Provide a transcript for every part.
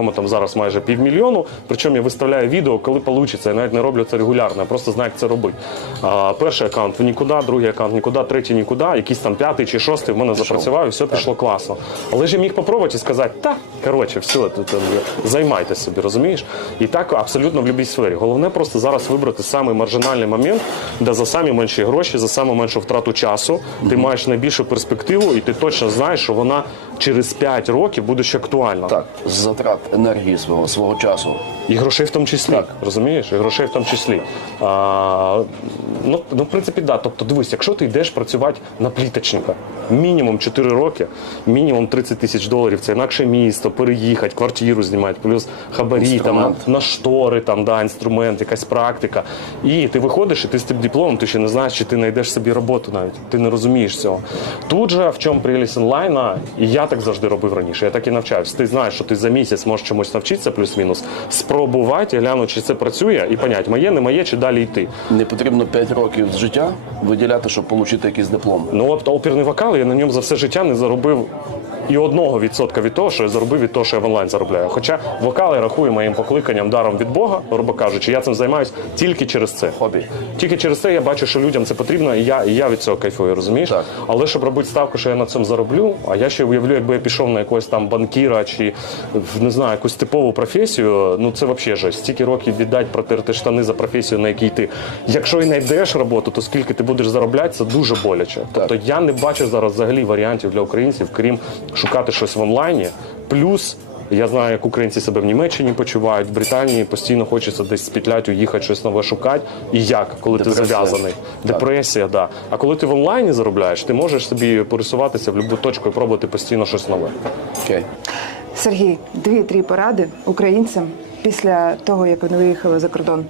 Ми там зараз майже півмільйону. Причому я виставляю відео, коли вийде. Я навіть не роблю це регулярно, я просто знаю, як це робити. А, перший аккаунт в нікуди, другий аккаунт нікуди, третій нікуди, якийсь там п'ятий чи шостий в мене запрацював, і все пішло класно. Але ж я міг попробувати і сказати, та коротше, все, тут, тут, займайтеся собі, розумієш? І так абсолютно в будь-якій сфері. Головне просто зараз вибрати самий маржинальний момент, де за самі менші гроші, за саму меншу втрату часу, ти маєш найбільшу перспективу, і ти точно знаєш, що вона через 5 років буде ще актуальна. Так, з затрат енергії свого, свого часу. І грошей в тому числі. Так. Розумієш? І грошей в тому числі. А, ну, ну, в принципі, да. Тобто, дивись, якщо ти йдеш працювати на пліточника, мінімум 4 роки, мінімум 30 тисяч доларів, це інакше місто, переїхати, квартиру знімати, плюс хабарі, там, Інструмент. на штори, там, да, інструмент, якась практика. І ти виходиш, і ти з тим дипломом, ти ще не знаєш, чи ти знайдеш собі роботу навіть. Ти не розумієш цього. Тут же в чому прелість онлайна, і я так завжди робив раніше. Я так і навчався. Ти знаєш, що ти за місяць можеш чомусь навчитися, плюс-мінус, спробувати, глянути, чи це працює, і понять, моє, не моє, чи далі йти. Не потрібно 5 років з життя виділяти, щоб отримати якийсь диплом. Ну, от оперний вокал, я на ньому за все життя не заробив і одного відсотка від того, що я заробив від того, що я в онлайн заробляю. Хоча вокал я рахую моїм покликанням даром від Бога, грубо кажучи, я цим займаюся тільки через це. Хобі. Тільки через це я бачу, що людям це потрібно, і я, і я від цього кайфую, розумієш? Так. Але щоб робити ставку, що я на цьому зароблю, а я ще уявлю, якби я пішов на якогось там банкіра чи не знаю, якусь типову професію, ну це взагалі жесть. Стільки років віддать протерти штани за професію, на якій ти. Якщо і знайдеш роботу, то скільки ти будеш заробляти, це дуже боляче. Тобто я не бачу зараз взагалі варіантів для українців, крім шукати щось в онлайні. Плюс. Я знаю, як українці себе в Німеччині почувають, в Британії постійно хочеться десь спітлять, уїхати, щось нове шукати. І як, коли ти зав'язаний? Депресія, да. А коли ти в онлайні заробляєш, ти можеш собі пересуватися в будь-яку точку і пробувати постійно щось нове. Окей. Сергій, дві-три поради українцям після того, як вони виїхали за кордон.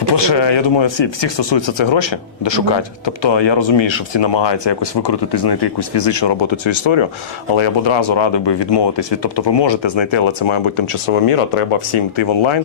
По-перше, я думаю, всі, всіх стосується це гроші, де шукати. Тобто я розумію, що всі намагаються якось викрутити, знайти якусь фізичну роботу цю історію, але я б одразу радив би відмовитись від. Тобто ви можете знайти, але це має бути тимчасова міра. Треба всім йти в онлайн.